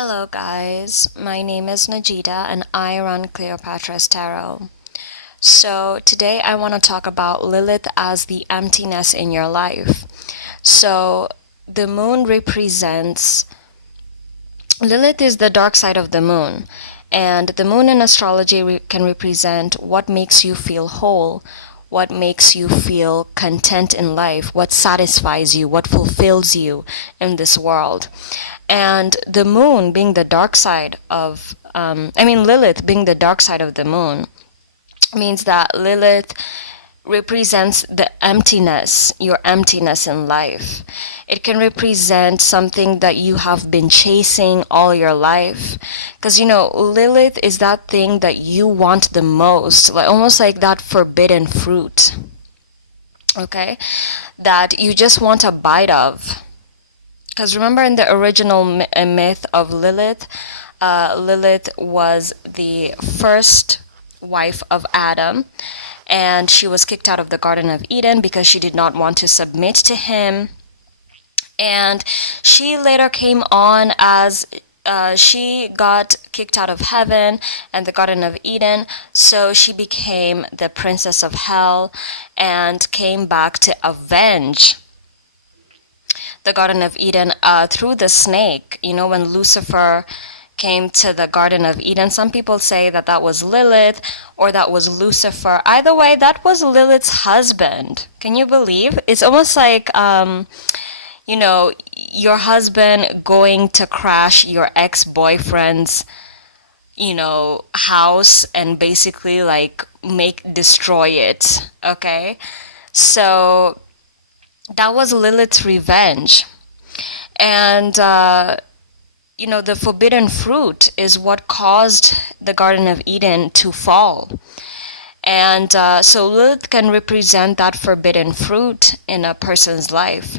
Hello guys, my name is Najita and I run Cleopatra's Tarot. So today I want to talk about Lilith as the emptiness in your life. So the moon represents, Lilith is the dark side of the moon, and the moon in astrology can represent what makes you feel whole, what makes you feel content in life, what satisfies you, what fulfills you in this world. And the moon being the dark side of, Lilith being the dark side of the moon means that Lilith represents the emptiness, your emptiness in life. It can represent something that you have been chasing all your life. Because, Lilith is that thing that you want the most, like almost like that forbidden fruit, okay? That you just want a bite of. Because remember in the original myth of Lilith, Lilith was the first wife of Adam, and she was kicked out of the Garden of Eden because she did not want to submit to him. And she later came on as she got kicked out of heaven and the Garden of Eden, so she became the princess of hell and came back to avenge the Garden of Eden through the snake. When Lucifer came to the Garden of Eden, some people say that that was Lilith or that was Lucifer. Either way, that was Lilith's husband. Can you believe? It's almost like, your husband going to crash your ex-boyfriend's, house and basically like destroy it, okay? So that was Lilith's revenge. And, the forbidden fruit is what caused the Garden of Eden to fall. And so Lilith can represent that forbidden fruit in a person's life.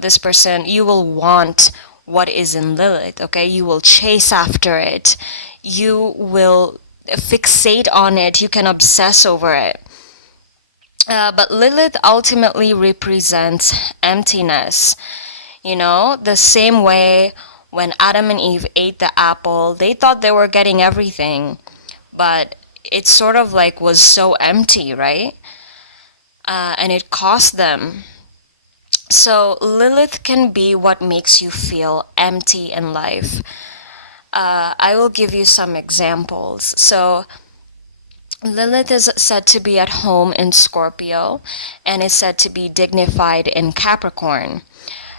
This person, you will want what is in Lilith, okay? You will chase after it. You will fixate on it. You can obsess over it. But Lilith ultimately represents emptiness. The same way when Adam and Eve ate the apple, they thought they were getting everything, but it sort of like was so empty, right? And it cost them. So Lilith can be what makes you feel empty in life. I will give you some examples. So Lilith is said to be at home in Scorpio and is said to be dignified in Capricorn.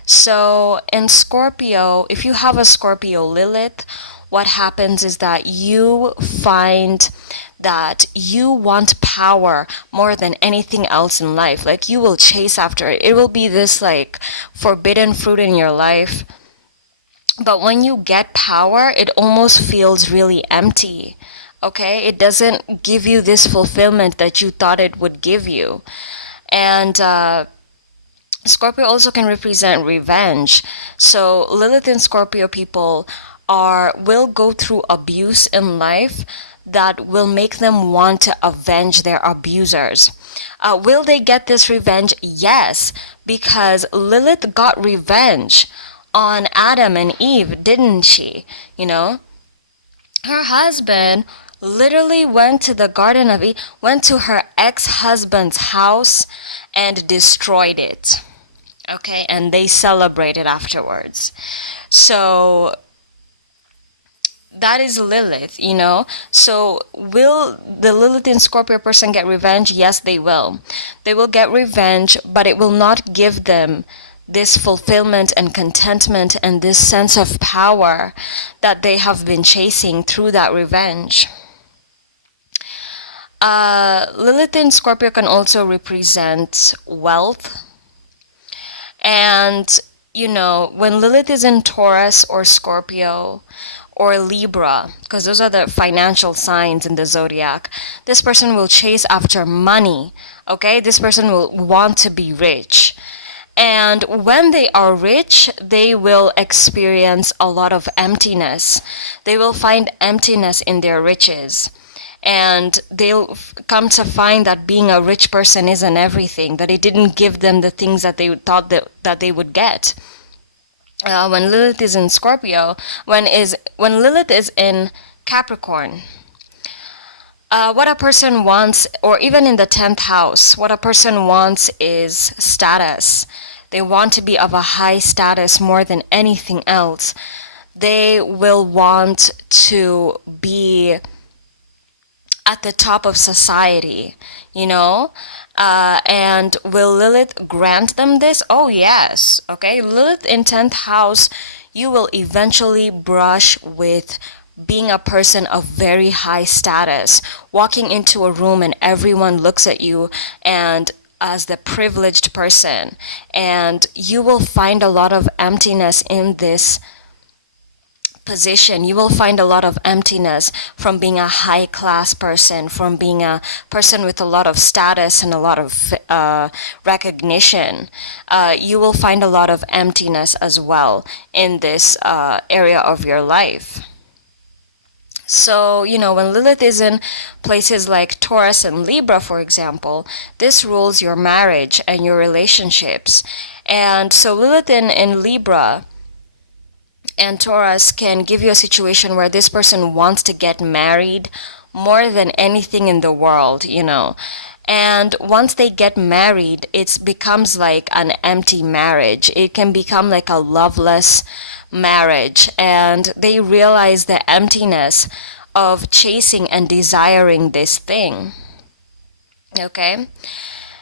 So in Scorpio, if you have a Scorpio Lilith, what happens is that you find that you want power more than anything else in life. Like you will chase after it. It will be this like forbidden fruit in your life. But when you get power, it almost feels really empty. Okay, it doesn't give you this fulfillment that you thought it would give you. And Scorpio also can represent revenge. So Lilith and Scorpio people will go through abuse in life that will make them want to avenge their abusers. Will they get this revenge? Yes, because Lilith got revenge on Adam and Eve, didn't she? Her husband literally went to the Garden of Eden, went to her ex-husband's house and destroyed it. Okay, and they celebrated afterwards. So that is Lilith, So will the Lilith in Scorpio person get revenge? Yes, they will. They will get revenge, but it will not give them this fulfillment and contentment and this sense of power that they have been chasing through that revenge. Lilith in Scorpio can also represent wealth. And, when Lilith is in Taurus or Scorpio or Libra, because those are the financial signs in the zodiac, this person will chase after money, okay? This person will want to be rich. And when they are rich, they will experience a lot of emptiness. They will find emptiness in their riches. And they'll come to find that being a rich person isn't everything, that it didn't give them the things that they thought that they would get. when Lilith is in Scorpio, when Lilith is in Capricorn, what a person wants, or even in the 10th house, what a person wants is status. They want to be of a high status more than anything else. They will want to be at the top of society, you know? And will Lilith grant them this? Oh, yes. Okay. Lilith in 10th house, you will eventually brush with being a person of very high status, walking into a room and everyone looks at you and as the privileged person, and you will find a lot of emptiness in this position. You will find a lot of emptiness from being a high class person, from being a person with a lot of status and a lot of recognition. You will find a lot of emptiness as well in this area of your life. So, you know, when Lilith is in places like Taurus and Libra, for example, this rules your marriage and your relationships. And so Lilith in Libra and Taurus can give you a situation where this person wants to get married more than anything in the world, you know. And once they get married, it becomes like an empty marriage. It can become like a loveless marriage, and they realize the emptiness of chasing and desiring this thing. Okay?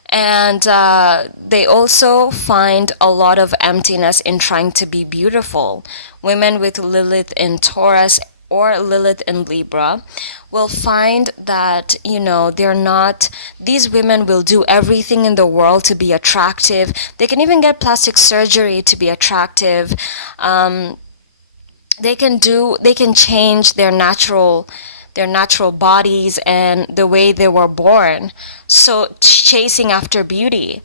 And they also find a lot of emptiness in trying to be beautiful. Women with Lilith in Taurus or Lilith in Libra will find that, you know, these women will do everything in the world to be attractive. They can even get plastic surgery to be attractive. They can change their natural bodies and the way they were born. So chasing after beauty.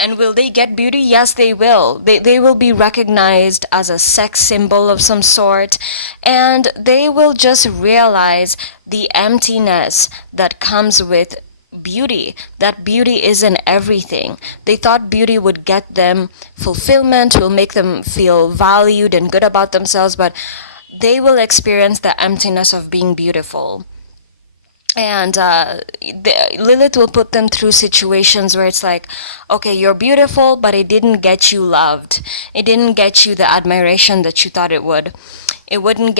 And will they get beauty? Yes, they will. They will be recognized as a sex symbol of some sort, and they will just realize the emptiness that comes with beauty, that beauty isn't everything. They thought beauty would get them fulfillment, will make them feel valued and good about themselves, but they will experience the emptiness of being beautiful. And Lilith will put them through situations where it's like, okay, you're beautiful, but it didn't get you loved. It didn't get you the admiration that you thought it would. It wouldn't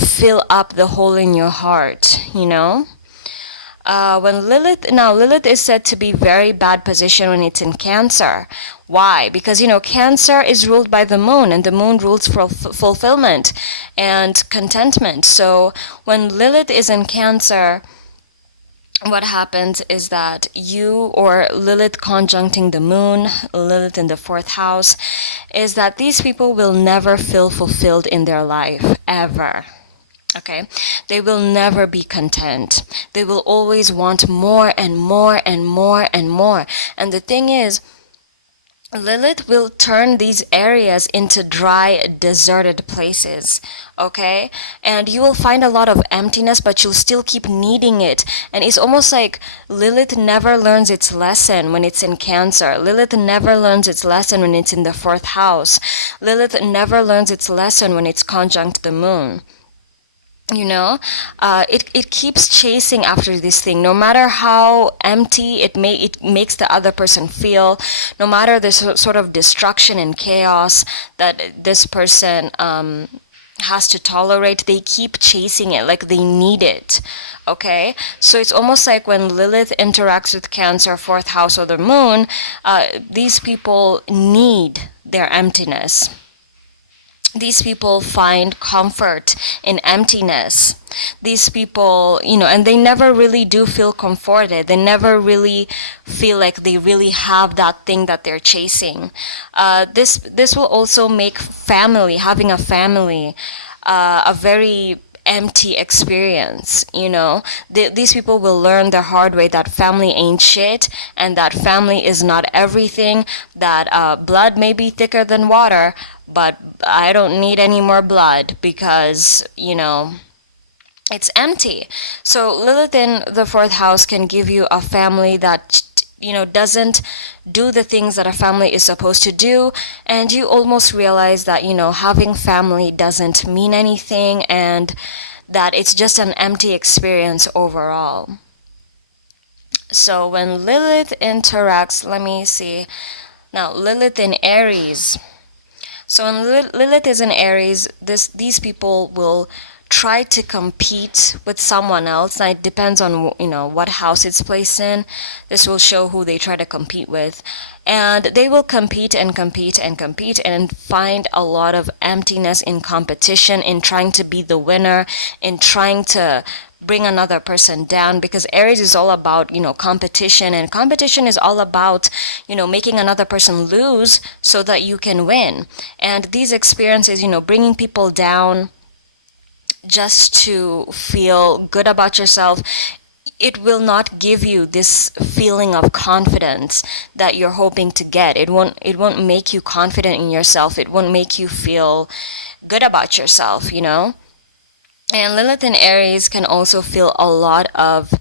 fill up the hole in your heart, you know? Lilith is said to be very bad position when it's in Cancer. Why? Because, you know, Cancer is ruled by the moon, and the moon rules for fulfillment and contentment. So when Lilith is in Cancer, what happens is that Lilith conjuncting the moon, Lilith in the 4th house, is that these people will never feel fulfilled in their life, ever. Okay, they will never be content. They will always want more and more and more and more. And the thing is, Lilith will turn these areas into dry, deserted places, okay? And you will find a lot of emptiness, but you'll still keep needing it. And it's almost like Lilith never learns its lesson when it's in Cancer. Lilith never learns its lesson when it's in the 4th house. Lilith never learns its lesson when it's conjunct the moon. You know, it keeps chasing after this thing, no matter how empty it makes the other person feel, no matter the sort of destruction and chaos that this person has to tolerate. They keep chasing it like they need it. Okay, so it's almost like when Lilith interacts with Cancer, 4th house, or the moon, these people need their emptiness. These people find comfort in emptiness. These people, you know, and they never really do feel comforted. They never really feel like they really have that thing that they're chasing. This will also make having a family, a very empty experience. You know, these people will learn the hard way that family ain't shit, and that family is not everything, that blood may be thicker than water, but I don't need any more blood because, you know, it's empty. So Lilith in the 4th house can give you a family that doesn't do the things that a family is supposed to do, and you almost realize that having family doesn't mean anything, and that it's just an empty experience overall. So when Lilith interacts, let me see now, Lilith in Aries. So when Lilith is in Aries, these people will try to compete with someone else. Now it depends on what house it's placed in. This will show who they try to compete with, and they will compete and compete and compete and find a lot of emptiness in competition, in trying to be the winner, in trying to bring another person down, because Aries is all about competition, and competition is all about making another person lose so that you can win. And these experiences bringing people down just to feel good about yourself, it will not give you this feeling of confidence that you're hoping to get. It won't make you confident in yourself. It won't make you feel good about yourself, And Lilith in Aries can also feel a lot of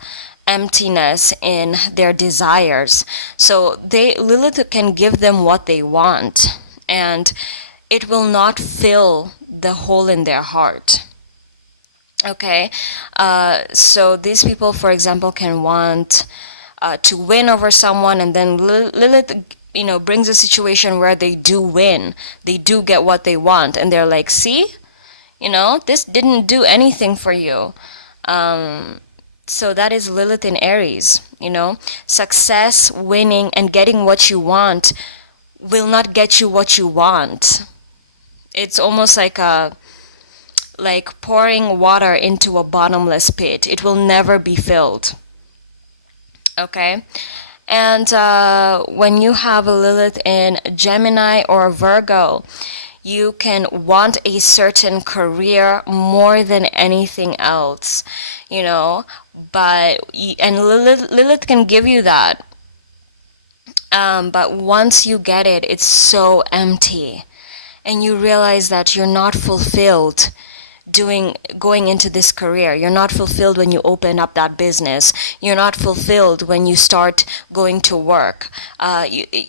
emptiness in their desires. So Lilith can give them what they want, and it will not fill the hole in their heart. Okay, so these people, for example, can want to win over someone, and then Lilith, brings a situation where they do win, they do get what they want, and they're like, see, this didn't do anything for you. So that is Lilith in Aries. Success, winning, and getting what you want will not get you what you want. It's almost like pouring water into a bottomless pit. It will never be filled. Okay? And when you have a Lilith in Gemini or Virgo, you can want a certain career more than anything else, but Lilith can give you that. But once you get it, it's so empty, and you realize that you're not fulfilled going into this career. You're not fulfilled when you open up that business. You're not fulfilled when you start going to work.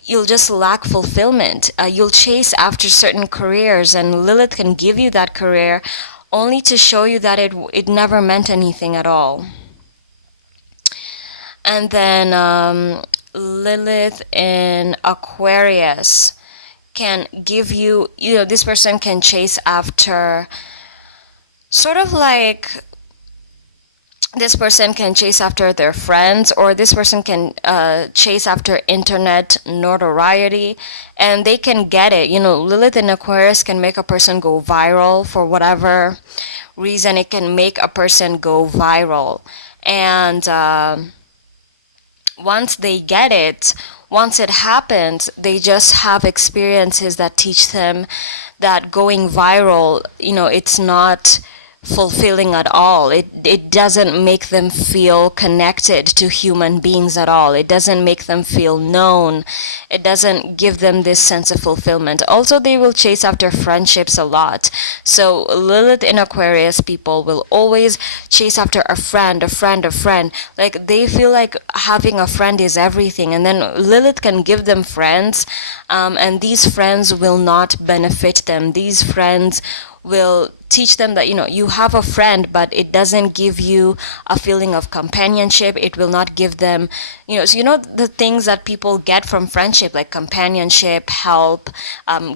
You'll just lack fulfillment. You'll chase after certain careers, and Lilith can give you that career only to show you that it never meant anything at all. And then Lilith in Aquarius can give you, this person can chase after sort of like, this person can chase after their friends, or this person can chase after internet notoriety, and they can get it. Lilith in Aquarius can make a person go viral for whatever reason. It can make a person go viral, and once they get it, once it happens, they just have experiences that teach them that going viral, it's not fulfilling at all. It doesn't make them feel connected to human beings at all. It doesn't make them feel known. It doesn't give them this sense of fulfillment. Also, they will chase after friendships a lot. So Lilith in Aquarius people will always chase after a friend. Like, they feel like having a friend is everything, and then Lilith can give them friends, and these friends will not benefit them. These friends will teach them that you have a friend, but it doesn't give you a feeling of companionship. It will not give them the things that people get from friendship, like companionship, help,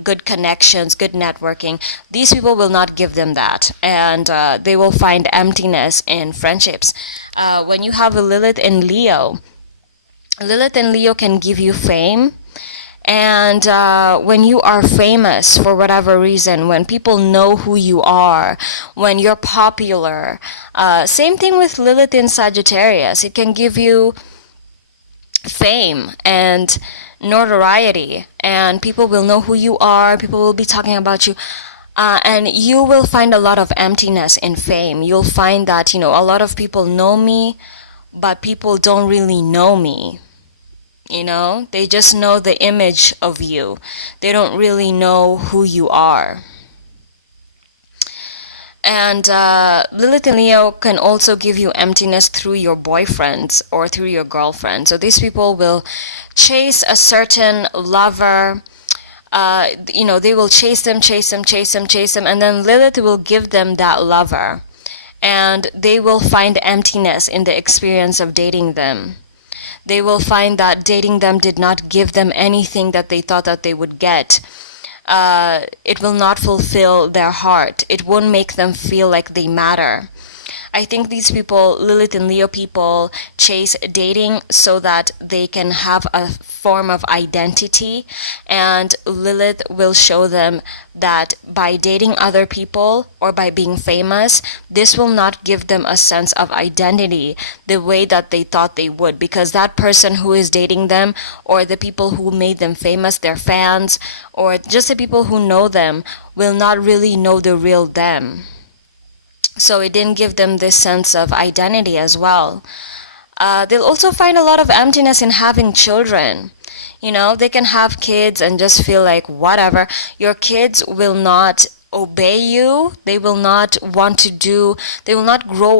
good connections, good networking. These people will not give them that, and they will find emptiness in friendships. When you have a Lilith in Leo, Lilith in Leo can give you fame. And when you are famous for whatever reason, when people know who you are, when you're popular, same thing with Lilith in Sagittarius. It can give you fame and notoriety, and people will know who you are. People will be talking about you. And you will find a lot of emptiness in fame. You'll find that, a lot of people know me, but people don't really know me. They just know the image of you. They don't really know who you are. And Lilith in Leo can also give you emptiness through your boyfriends or through your girlfriend. So these people will chase a certain lover. They will chase them, and then Lilith will give them that lover. And they will find emptiness in the experience of dating them. They will find that dating them did not give them anything that they thought that they would get. It will not fulfill their heart. It won't make them feel like they matter. I think these people, Lilith and Leo people, chase dating so that they can have a form of identity, and Lilith will show them that by dating other people or by being famous, this will not give them a sense of identity the way that they thought they would, because that person who is dating them, or the people who made them famous, their fans, or just the people who know them, will not really know the real them. So it didn't give them this sense of identity as well. They'll also find a lot of emptiness in having children. They can have kids and just feel like whatever. Your kids will not obey you. They will not grow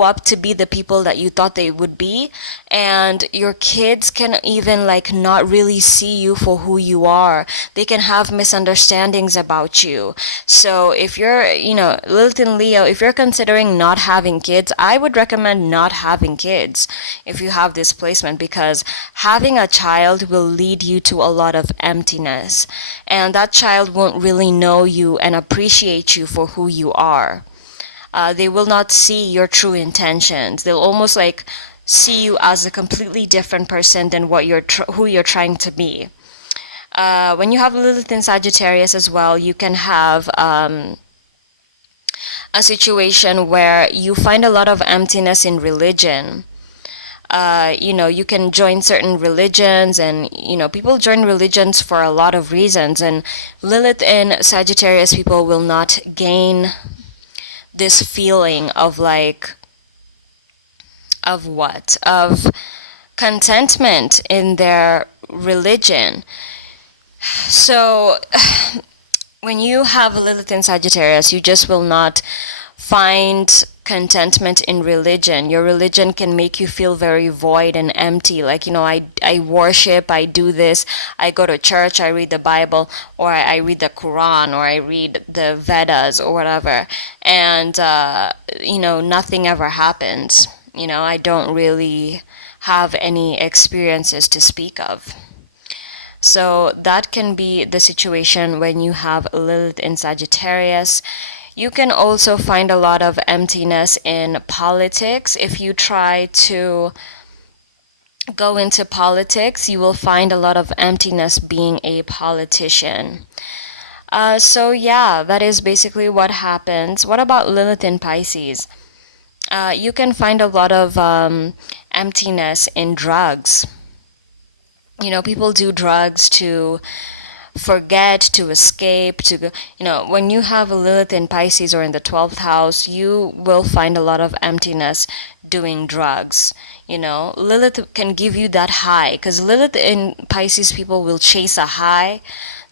up to be the people that you thought they would be. And your kids can even not really see you for who you are. They can have misunderstandings about you. So if you're, Lilith and Leo, if you're considering not having kids, I would recommend not having kids if you have this placement, because having a child will lead you to a lot of emptiness. And that child won't really know you and appreciate you for who you are. They will not see your true intentions. They'll almost see you as a completely different person than who you're trying to be. When you have Lilith in Sagittarius as well, you can have a situation where you find a lot of emptiness in religion. You can join certain religions, and people join religions for a lot of reasons, and Lilith in Sagittarius people will not gain this feeling of contentment in their religion. So when you have Lilith in Sagittarius, you just will not find contentment in religion. Your religion can make you feel very void and empty. I worship, I do this, I go to church, I read the Bible, or I read the Quran, or I read the Vedas, or whatever. And, nothing ever happens. I don't really have any experiences to speak of. So that can be the situation when you have Lilith in Sagittarius. You can also find a lot of emptiness in politics. If you try to go into politics, you will find a lot of emptiness being a politician. So yeah, that is basically what happens. What about Lilith in Pisces? You can find a lot of emptiness in drugs. People do drugs to forget, to escape, when you have a Lilith in Pisces or in the 12th house, you will find a lot of emptiness doing drugs. Lilith can give you that high, because Lilith in Pisces people will chase a high.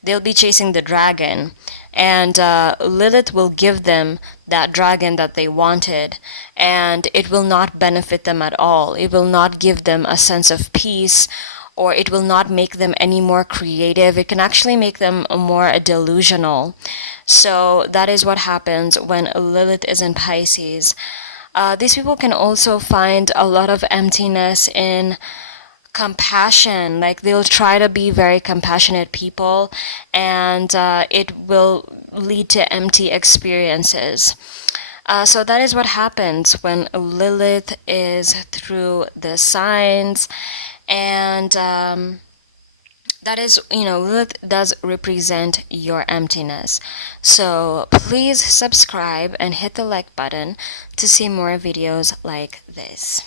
They'll be chasing the dragon, and Lilith will give them that dragon that they wanted, and it will not benefit them at all. It will not give them a sense of peace, or it will not make them any more creative. It can actually make them more delusional. So that is what happens when Lilith is in Pisces. These people can also find a lot of emptiness in compassion. They'll try to be very compassionate people, and it will lead to empty experiences. So that is what happens when Lilith is through the signs. And that is, Lilith does represent your emptiness. So please subscribe and hit the like button to see more videos like this.